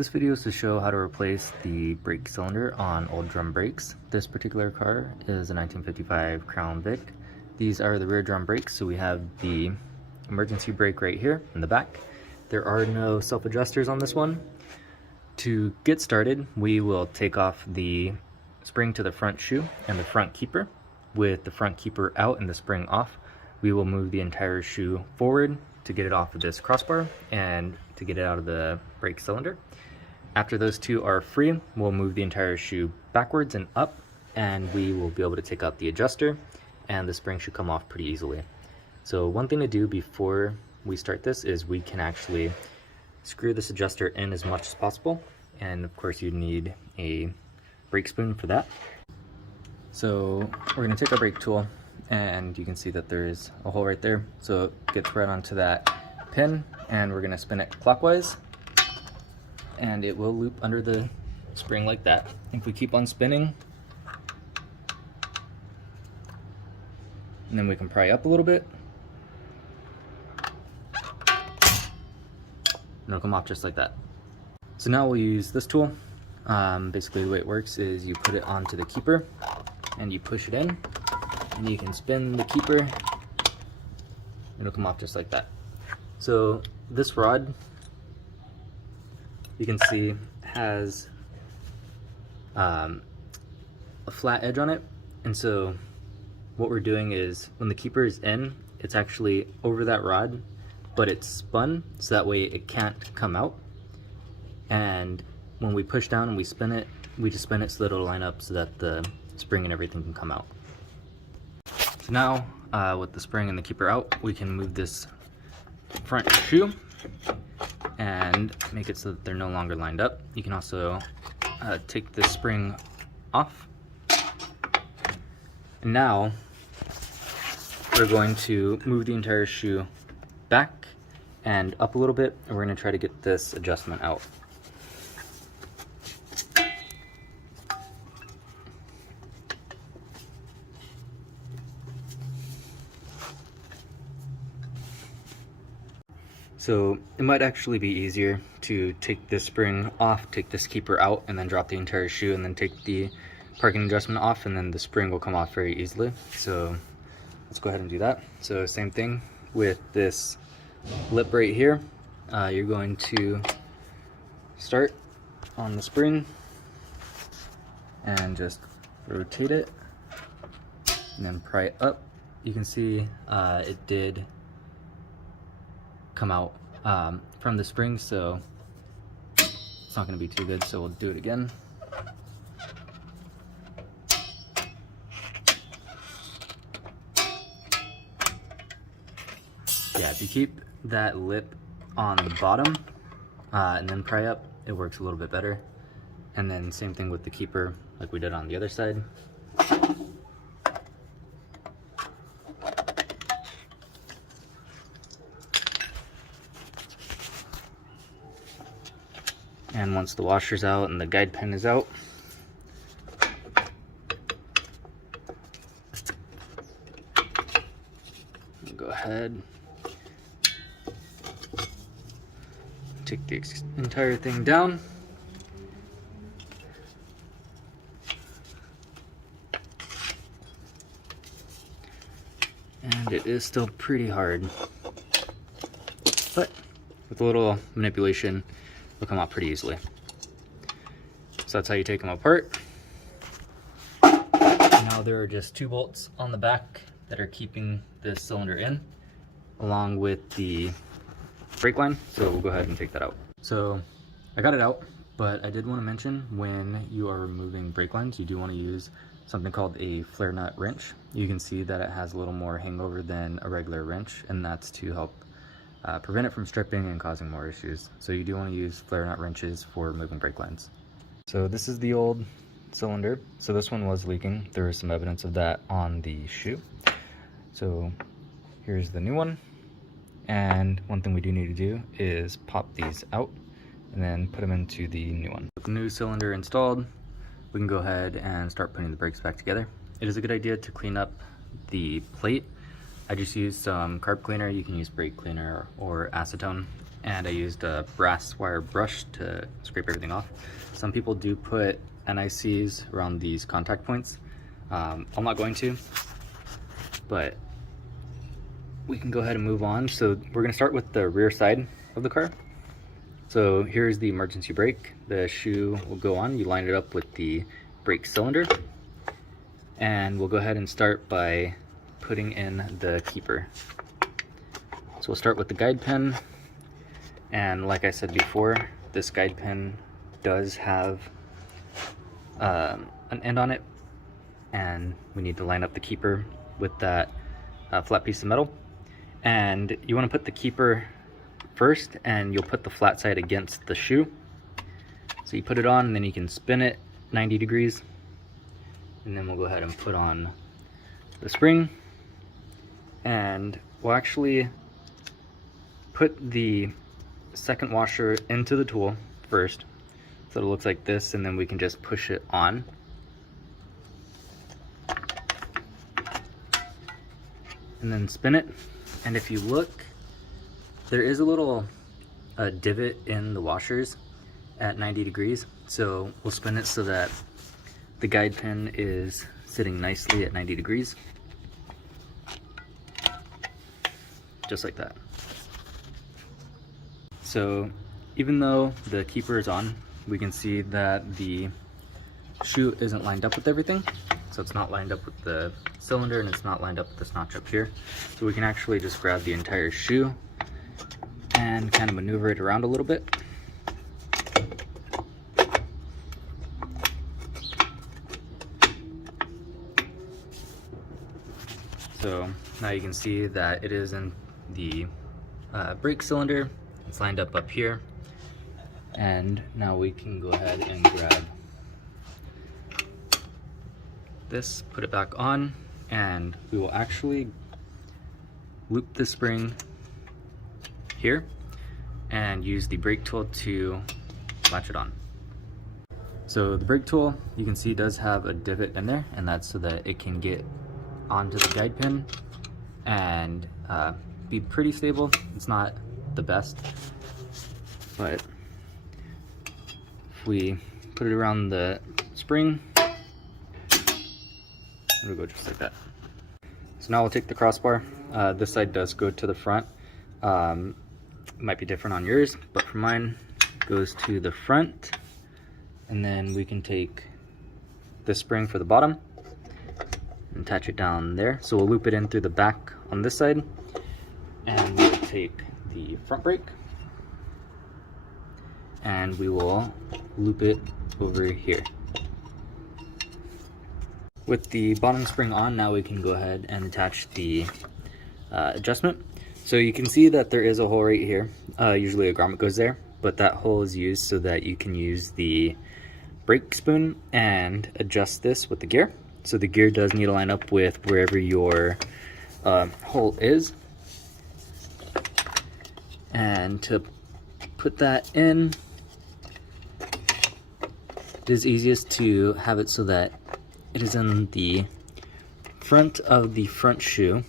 This video is to show how to replace the brake cylinder on old drum brakes. This particular car is a 1955 Crown Vic. These are the rear drum brakes, so we have the emergency brake right here in the back. There are no self-adjusters on this one. To get started, we will take off the spring to the front shoe and the front keeper. With the front keeper out and the spring off, we will move the entire shoe forward to get it off of this crossbar and to get it out of the brake cylinder. After those two are free, we'll move the entire shoe backwards and up, and we will be able to take out the adjuster, and the spring should come off pretty easily. So one thing to do before we start this is we can actually screw this adjuster in as much as possible, and of course you need a brake spoon for that. So we're going to take our brake tool, and you can see that there is a hole right there, so it gets right onto that pin, and we're going to spin it clockwise, and it will loop under the spring like that. If we keep on spinning, and then we can pry up a little bit, and it'll come off just like that. So now we'll use this tool. Basically the way it works is you put it onto the keeper and you push it in, and you can spin the keeper, and it'll come off just like that. So this rod, you can see, has a flat edge on it, and so what we're doing is when the keeper is in, it's actually over that rod, but it's spun so that way it can't come out. And when we push down and we spin it, we just spin it so that it'll line up so that the spring and everything can come out. So now with the spring and the keeper out, we can move this front shoe and make it so that they're no longer lined up. You can also take the spring off. And now we're going to move the entire shoe back and up a little bit, and we're going to try to get this adjustment out. So it might actually be easier to take this spring off, take this keeper out, and then drop the entire shoe, and then take the parking adjustment off, and then the spring will come off very easily. So let's go ahead and do that. So same thing with this lip right here. You're going to start on the spring and just rotate it and then pry it up. You can see it did come out from the spring, so it's not going to be too good, so we'll do it again. Yeah, if you keep that lip on the bottom and then pry up, it works a little bit better. And then same thing with the keeper, like we did on the other side. And once the washer's out and the guide pin is out, go ahead, take the entire thing down, and it is still pretty hard, but with a little manipulation, will come out pretty easily. So that's how you take them apart. Now there are just 2 bolts on the back that are keeping this cylinder in, along with the brake line, so we'll go ahead and take that out. So I got it out, but I did want to mention, when you are removing brake lines, you do want to use something called a flare nut wrench. You can see that it has a little more hangover than a regular wrench, and that's to help prevent it from stripping and causing more issues. So you do want to use flare nut wrenches for removing brake lines. So this is the old cylinder. So this one was leaking. There is some evidence of that on the shoe. So here's the new one. And one thing we do need to do is pop these out and then put them into the new one. With the new cylinder installed, we can go ahead and start putting the brakes back together. It is a good idea to clean up the plate. I just used some carb cleaner. You can use brake cleaner or acetone. and I used a brass wire brush to scrape everything off. Some people do put NICs around these contact points. I'm not going to, but we can go ahead and move on. So we're going to start with the rear side of the car. So here's the emergency brake. The shoe will go on. You line it up with the brake cylinder, and we'll go ahead and start by putting in the keeper. So we'll start with the guide pin, and like I said before, this guide pin does have an end on it, and we need to line up the keeper with that flat piece of metal. And you want to put the keeper first, and you'll put the flat side against the shoe. So you put it on, and then you can spin it 90 degrees, and then we'll go ahead and put on the spring, and we'll actually put the second washer into the tool first, so it looks like this, and then we can just push it on. And then spin it, and if you look, there is a little divot in the washers at 90 degrees, so we'll spin it so that the guide pin is sitting nicely at 90 degrees, just like that. So even though the keeper is on, we can see that the shoe isn't lined up with everything. So it's not lined up with the cylinder, and it's not lined up with this notch up here. So we can actually just grab the entire shoe and kind of maneuver it around a little bit. So now you can see that it is in the brake cylinder. It's lined up here. And now we can go ahead and grab this, put it back on, and we will actually loop the spring here and use the brake tool to latch it on. So the brake tool, you can see, does have a divot in there, and that's so that it can get onto the guide pin and be pretty stable. It's not the best, but if we put it around the spring, it'll go just like that. So now we'll take the crossbar. This side does go to the front. It might be different on yours, but for mine, it goes to the front. And then we can take the spring for the bottom and attach it down there. So we'll loop it in through the back on this side, and we'll take the front brake and we will loop it over here. With the bottom spring on, now we can go ahead and attach the adjustment. So you can see that there is a hole right here. Usually a grommet goes there, but that hole is used so that you can use the brake spoon and adjust this with the gear. So the gear does need to line up with wherever your hole is. And to put that in, it is easiest to have it so that it is in the front of the front shoe.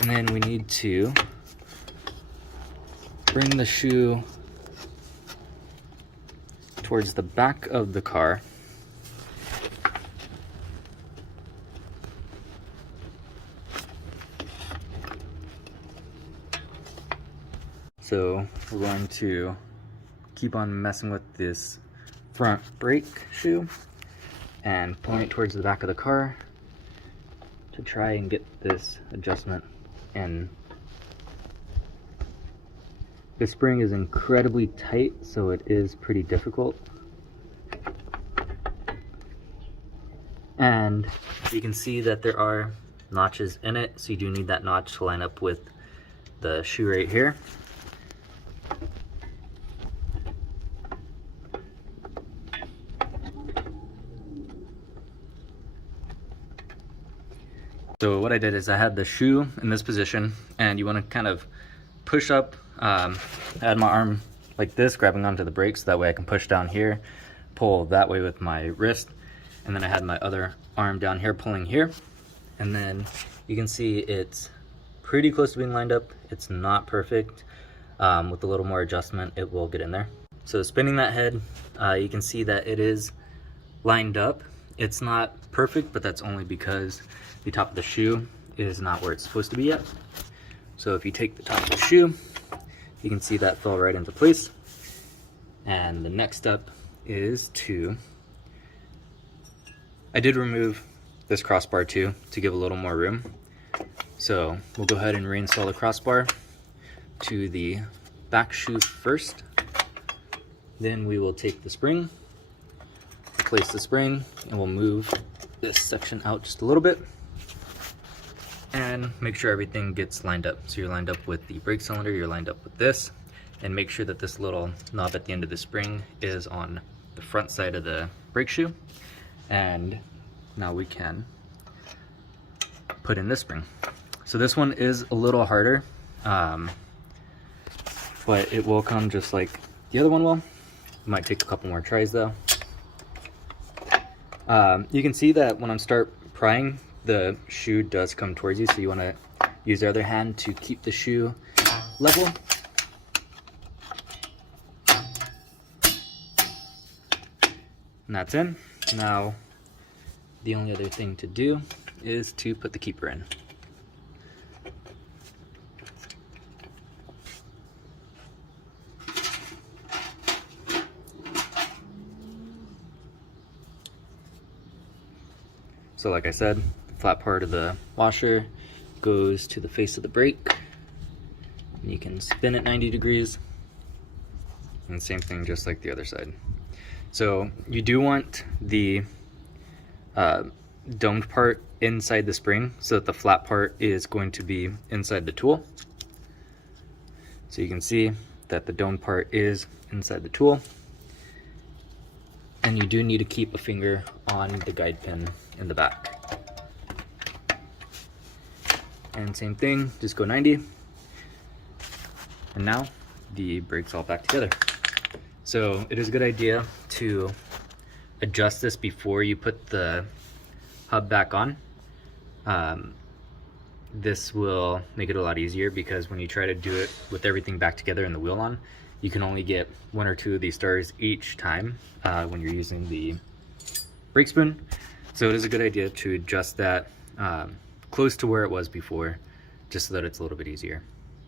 And then we need to bring the shoe towards the back of the car. So we're going to keep on messing with this front brake shoe and pulling it towards the back of the car to try and get this adjustment in. The spring is incredibly tight, so it is pretty difficult. And you can see that there are notches in it, so you do need that notch to line up with the shoe right here. So what I did is I had the shoe in this position, and you want to kind of push up. I had my arm like this, grabbing onto the brake, so that way I can push down here, pull that way with my wrist, and then I had my other arm down here pulling here, and then you can see it's pretty close to being lined up. It's not perfect. With a little more adjustment, it will get in there. So spinning that head, you can see that it is lined up. It's not perfect, but that's only because the top of the shoe is not where it's supposed to be yet. So if you take the top of the shoe, you can see that fell right into place. And the next step is I did remove this crossbar too to give a little more room. So we'll go ahead and reinstall the crossbar to the back shoe first. Then we will take the spring, replace the spring, and we'll move this section out just a little bit and make sure everything gets lined up. So you're lined up with the brake cylinder, you're lined up with this, and make sure that this little knob at the end of the spring is on the front side of the brake shoe. And now we can put in this spring. So this one is a little harder, but it will come just like the other one will. It might take a couple more tries though. You can see that when I start prying, the shoe does come towards you, so you want to use the other hand to keep the shoe level. And that's in. Now, the only other thing to do is to put the keeper in. So like I said, the flat part of the washer goes to the face of the brake. And you can spin it 90 degrees. And same thing just like the other side. So you do want the domed part inside the spring so that the flat part is going to be inside the tool. So you can see that the domed part is inside the tool. And you do need to keep a finger on the guide pin in the back. And same thing, just go 90. And now the brake's all back together. So it is a good idea to adjust this before you put the hub back on. This will make it a lot easier, because when you try to do it with everything back together and the wheel on, you can only get 1 or 2 of these stars each time when you're using the brake spoon. So it is a good idea to adjust that close to where it was before, just so that it's a little bit easier.